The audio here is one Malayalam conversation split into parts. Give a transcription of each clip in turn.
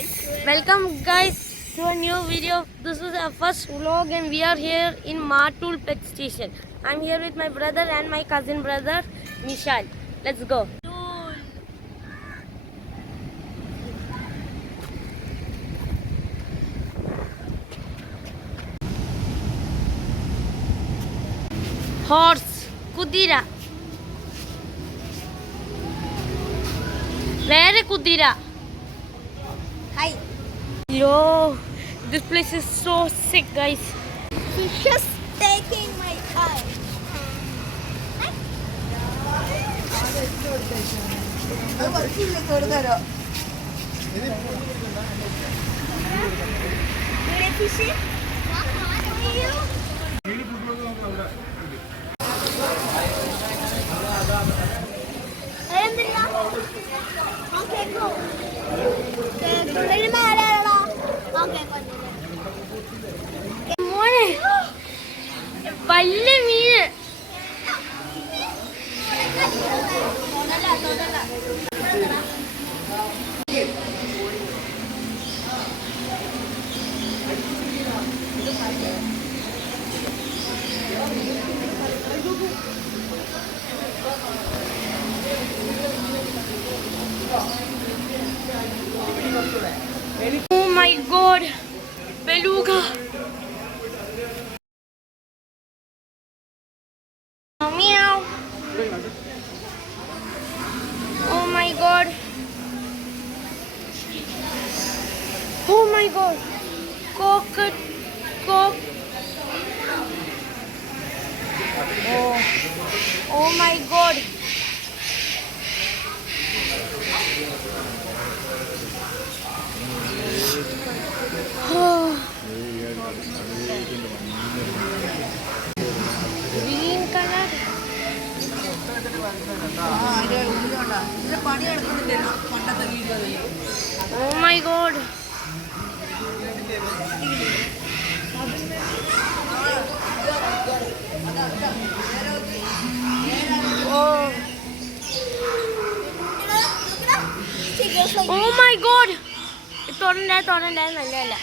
Welcome guys to a new video. This is our first vlog and we are here in Martul Pet Station. I'm here with my brother and my cousin brother Nishal. Let's go. Horse, Kudira. Where Kudira? Hi. Yo, this place is so sick, guys. He's just taking my time. മോനെ വലിയ മീന് Oh my god, beluga. Meow. Oh my god. Oh my god. Cock. Oh my god. Green color. Oh my god. Oh. Oh my god. തുറണ്ടേ നല്ലല്ല.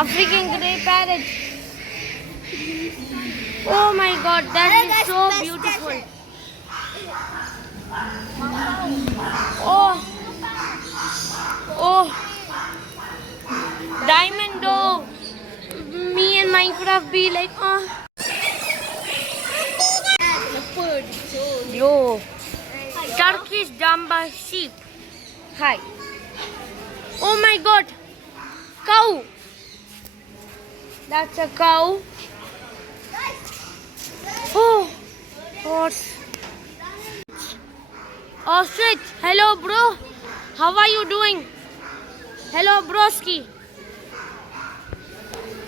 African grey parrot. Oh my god, that is so beautiful. Oh, diamond dove. Me and Minecraft be like, oh. Yo, Turkish Dumba sheep. Hi. Oh my god, cow. That's a cow. Oh, horse. Ostrich. Hello, bro. How are you doing? Hello, broski.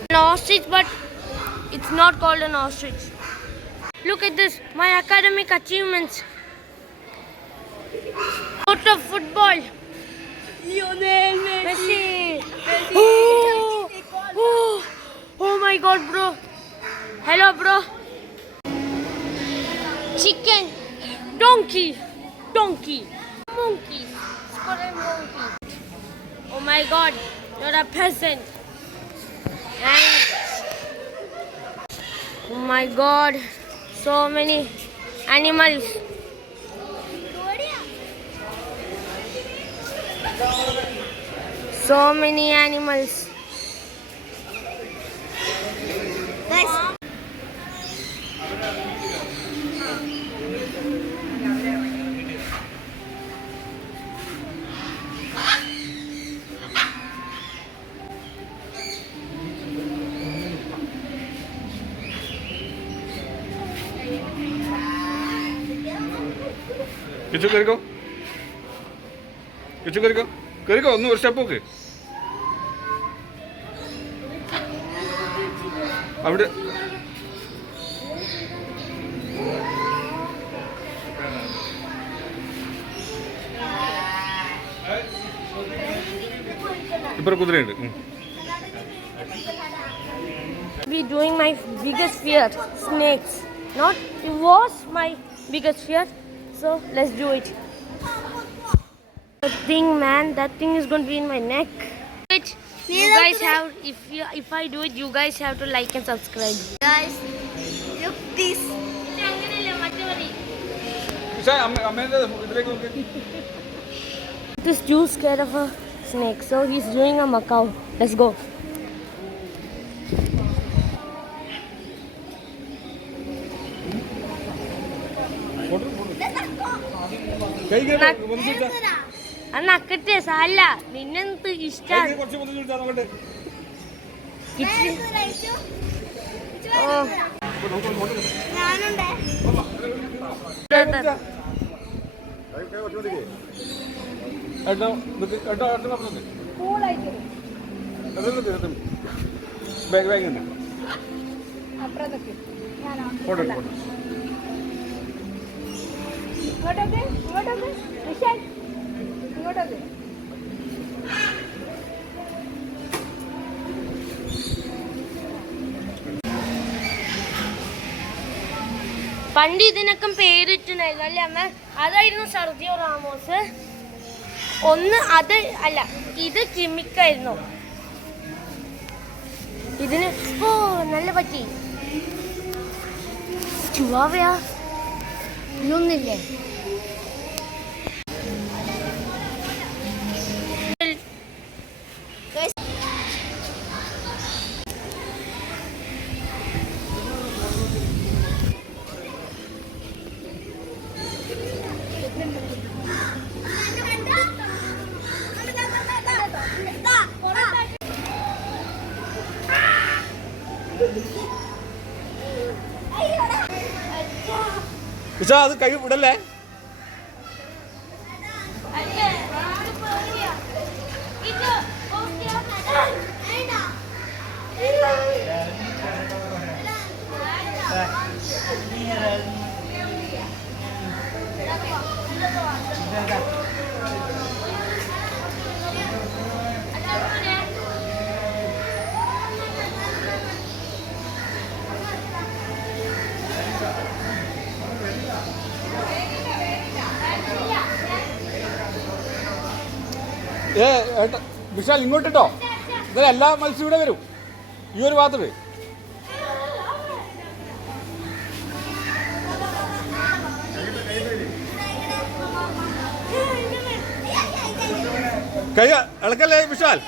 An ostrich, but it's not called an ostrich. Look at this, my academic achievements. Out of football. Lionel Messi. Oh my god, bro. Hello, bro. Chicken. Donkey. Monkey. Squirrel monkey. Oh my god, you're a peasant. And oh my god, so many animals. So many animals. Guys, Kichu കയറിക്കോ ഒന്ന് ഒരു സ്റ്റെപ്പ് നോക്ക് അവിടെ ഇപ്പം കുതിരയുണ്ട്. Be doing my biggest fear, snakes. Not it was my biggest fear, so let's do it. The thing, man, that thing is going to be in my neck. You guys have, if I do it, you guys have to like and subscribe. Guys, look this. This dude scared of a snake, so he's doing a Macau. Let's go. നക്കട്ടെ സാല നിന്നെന്ത് ഇഷ്ടാണ് പണ്ട് ഇതിനൊക്കെ പേരിട്ടുണ്ടായിരുന്നു അല്ലേ അമ്മ? അതായിരുന്നു സർജിയോ റാമോസ്. ഒന്ന് അത് അല്ല, ഇത് കിമിക്കായിരുന്നു. ഇതിന് ഓ നല്ല പറ്റി. ചുവാവയാ ഇതൊന്നില്ലേ? പക്ഷേ അത് കൈ വിടല്ലേ? ഏട്ടാ വിശാൽ ഇങ്ങോട്ടിട്ടോ. ഇന്നലെ എല്ലാ മത്സ്യം ഇവിടെ വരും. ഈ ഒരു ഭാഗത്ത് കൈ ഇളക്കല്ലേ വിശാൽ?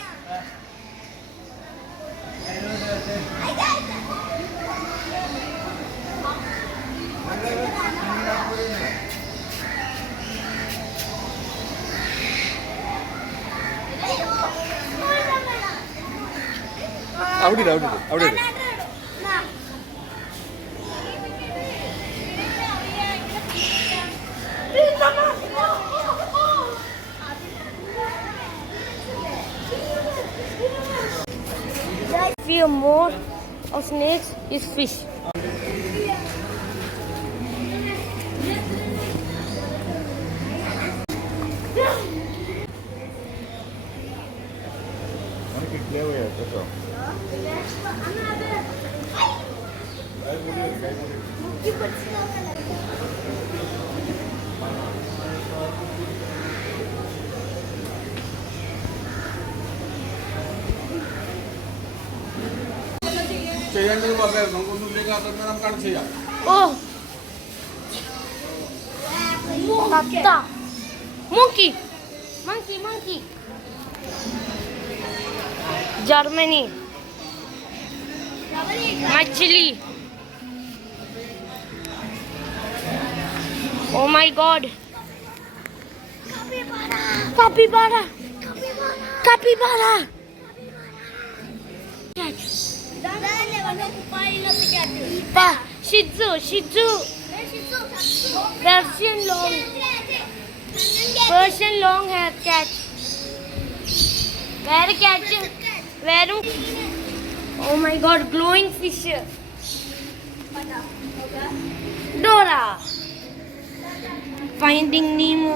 അവിടെ അവിടെ അവിടെ Fear more of snakes is fish. ചെയ്യേണ്ടത് പറഞ്ഞായിരുന്നു. നമുക്കൊന്നുമില്ലെങ്കിൽ അതൊക്കെ നമുക്കാണ് ചെയ്യാം. Oh, Tata. Monkey. Monkey, monkey. Germany. Machili. Oh my God. Capybara. Capybara. Shih Tzu. Shih Tzu. Persian long hair cat. Where cat? Where? Oh my God, glowing fish. Dora. Finding Nemo.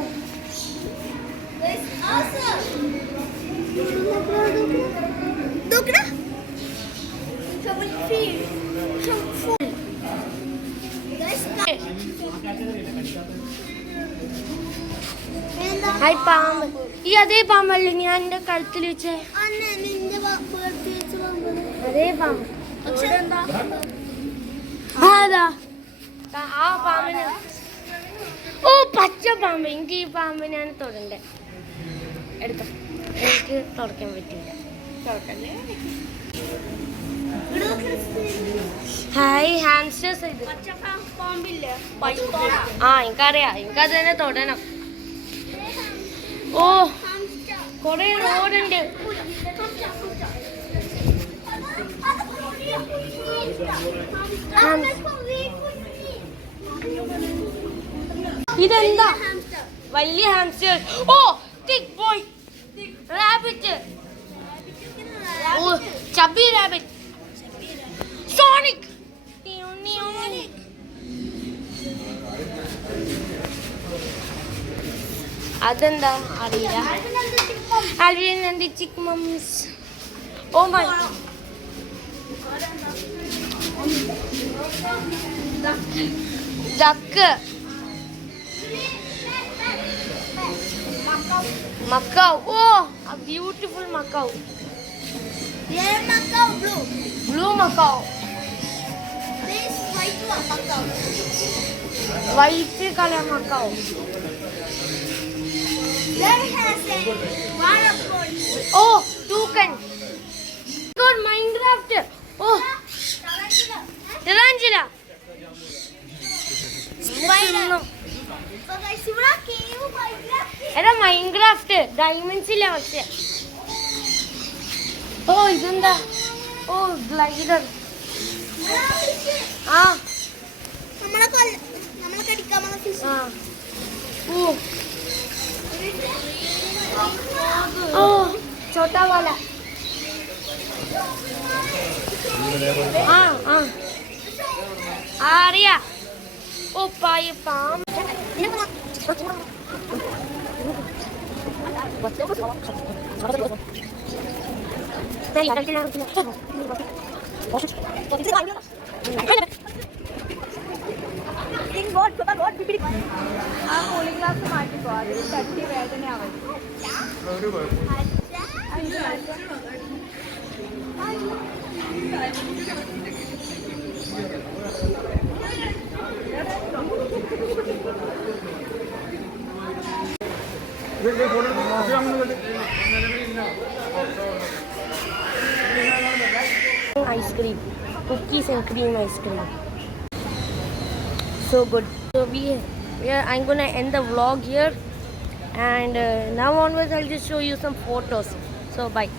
Dukra. Trouble field. Full. Guys, hi പാമ്പ്. ഈ അതേ പാമ്പല്ലേ ഞാൻ എൻ്റെ കഴുത്തിൽ വെച്ചേ? അന്നെ നിന്റെ ബർത്ത്ഡേ അതേ പാമ്പ്. പക്ഷെ എന്താ അതാ ആ പാമ്പിന്. ഓ പച്ച പാമ്പ്. എനിക്ക് ഈ പാമ്പിനാണ് തൊടണ്ടേ. എടുത്തോ. എനിക്ക് തുറക്കാൻ പറ്റില്ല. ഹായ് ഹാംസ്റ്റേഴ്സ് ഇത്. പാമ്പില്ലേ ആ എനിക്കറിയാം. എനിക്കത് തന്നെ തൊടണം. ഓ കൊറേ റോഡുണ്ട്. ഇതെന്താ വലിയ ഹാംസ്റ്റർ. ഓ തിക് ബോയ് റാബിറ്റ്. ഓ ചബി റാബിറ്റ്. സോണിക്. അതെന്താ അറിയില്ല. Alvin and the chick mums. Oh my. Duck. Macau. Oh, a beautiful Macau. Yeah, Macau blue. Blue Macau. This white Macau. White color Macau. There has a waterfall. Oh, toucan. Good Minecraft. Oh, tarantula. Spider. So guys, ഇവിടെ cave Minecraft. എടാ മൈൻക്രാഫ്റ്റ് ഡയമണ്ട്സ് ഇല്ല പക്ഷേ. ഓ ഇതെന്താ? ഓ ഗ്ലൈഡർ. ആ നമ്മളെ കടിക്കാൻ വന്ന fish. ആ ഓ ഓ छोटा वाला. ആ ആ അറിയാ. ഓ പായ പാമ്പ്. ആ കൂളിംഗ് ഗ്ലാസ് മാറ്റിക്കോ. അത് തട്ടി വേദനയാവും. Ice cream, cookies and cream ice cream. So good. So I'm gonna end the vlog here, and now onwards I'll just show you some photos. So bye.